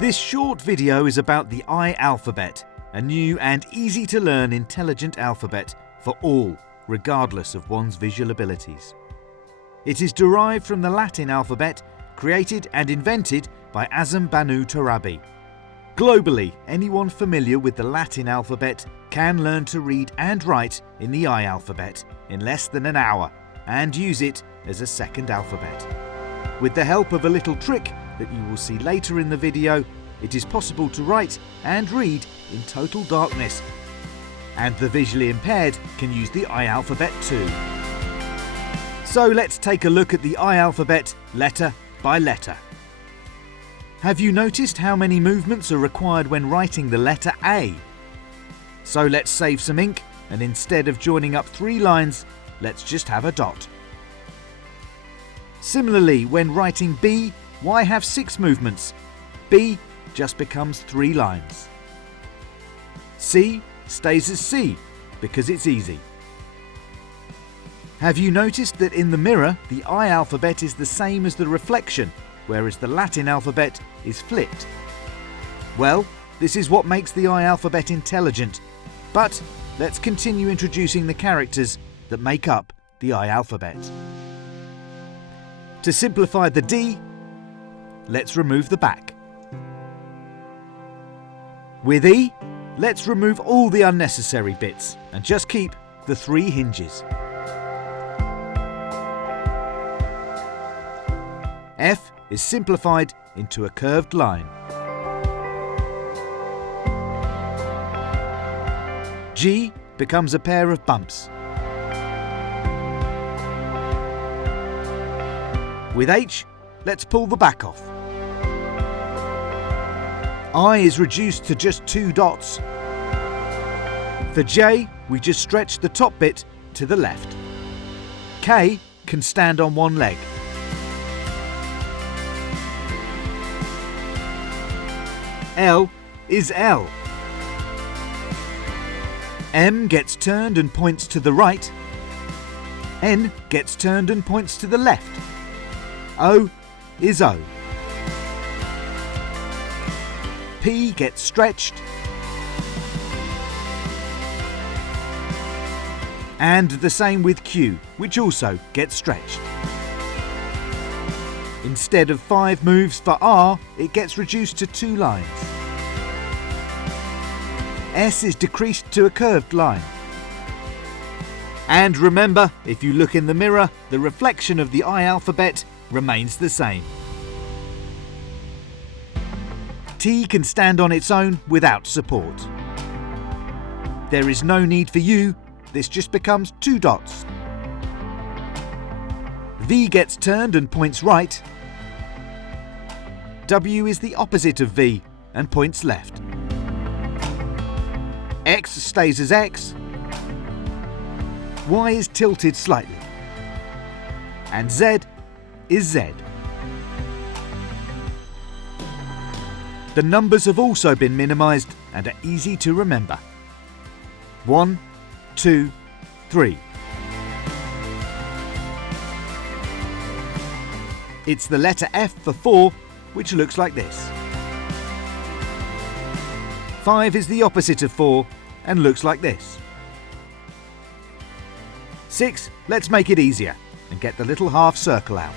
This short video is about the iAlphabet, a new and easy to learn intelligent alphabet for all, regardless of one's visual abilities. It is derived from the Latin alphabet, created and invented by Azam Banoo Torabi. Globally, anyone familiar with the Latin alphabet can learn to read and write in the iAlphabet in less than an hour and use it as a second alphabet. With the help of a little trick that you will see later in the video, it is possible to write and read in total darkness. And the visually impaired can use the iAlphabet too. So let's take a look at the iAlphabet letter by letter. Have you noticed how many movements are required when writing the letter A? So let's save some ink, and instead of joining up 3 lines, let's just have a dot. Similarly, when writing B, why have 6 movements? B just becomes 3 lines. C stays as C because it's easy. Have you noticed that in the mirror, the iAlphabet is the same as the reflection, whereas the Latin alphabet is flipped? Well, this is what makes the iAlphabet intelligent. But let's continue introducing the characters that make up the iAlphabet. To simplify the D, let's remove the back. With E, let's remove all the unnecessary bits and just keep the 3 hinges. F is simplified into a curved line. G becomes a pair of bumps. With H, let's pull the back off. I is reduced to just 2 dots. For J, we just stretch the top bit to the left. K can stand on 1 leg. L is L. M gets turned and points to the right. N gets turned and points to the left. O is O. P gets stretched. And the same with Q, which also gets stretched. Instead of 5 moves for R, it gets reduced to 2 lines. S is decreased to a curved line. And remember, if you look in the mirror, the reflection of the iAlphabet remains the same. T can stand on its own without support. There is no need for U, this just becomes 2 dots. V gets turned and points right. W is the opposite of V and points left. X stays as X. Y is tilted slightly. And Z is Z. The numbers have also been minimised and are easy to remember. 1, 2, 3. It's the letter F for 4, which looks like this. 5 is the opposite of 4 and looks like this. 6, let's make it easier and get the little half circle out.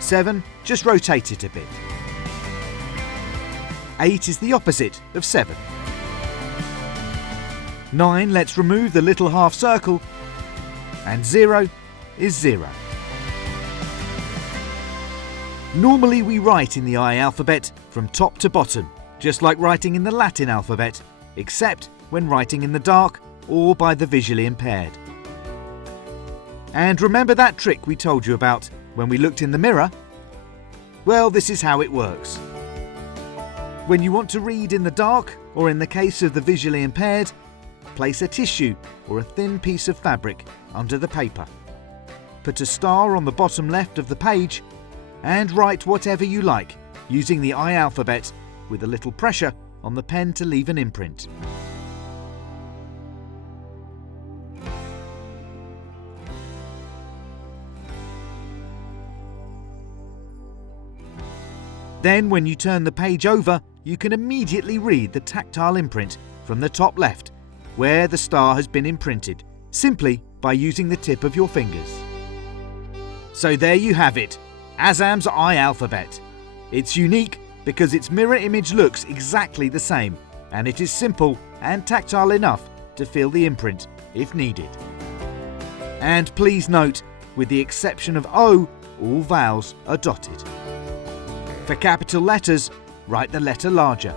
7, just rotate it a bit. 8 is the opposite of 7. 9, let's remove the little half circle. And 0 is 0. Normally we write in the iAlphabet from top to bottom, just like writing in the Latin alphabet, except when writing in the dark or by the visually impaired. And remember that trick we told you about when we looked in the mirror? Well, this is how it works. When you want to read in the dark, or in the case of the visually impaired, place a tissue or a thin piece of fabric under the paper. Put a star on the bottom left of the page and write whatever you like using the iAlphabet with a little pressure on the pen to leave an imprint. Then when you turn the page over, you can immediately read the tactile imprint from the top left, where the star has been imprinted, simply by using the tip of your fingers. So there you have it, Azam's iAlphabet. It's unique because its mirror image looks exactly the same, and it is simple and tactile enough to feel the imprint if needed. And please note, with the exception of O, all vowels are dotted. For capital letters, write the letter larger.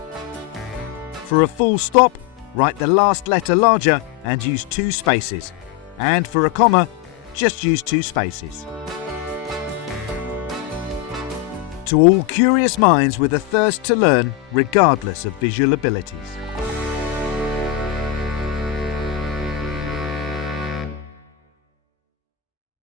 For a full stop, write the last letter larger and use 2 spaces. And for a comma, just use 2 spaces. To all curious minds with a thirst to learn regardless of visual abilities.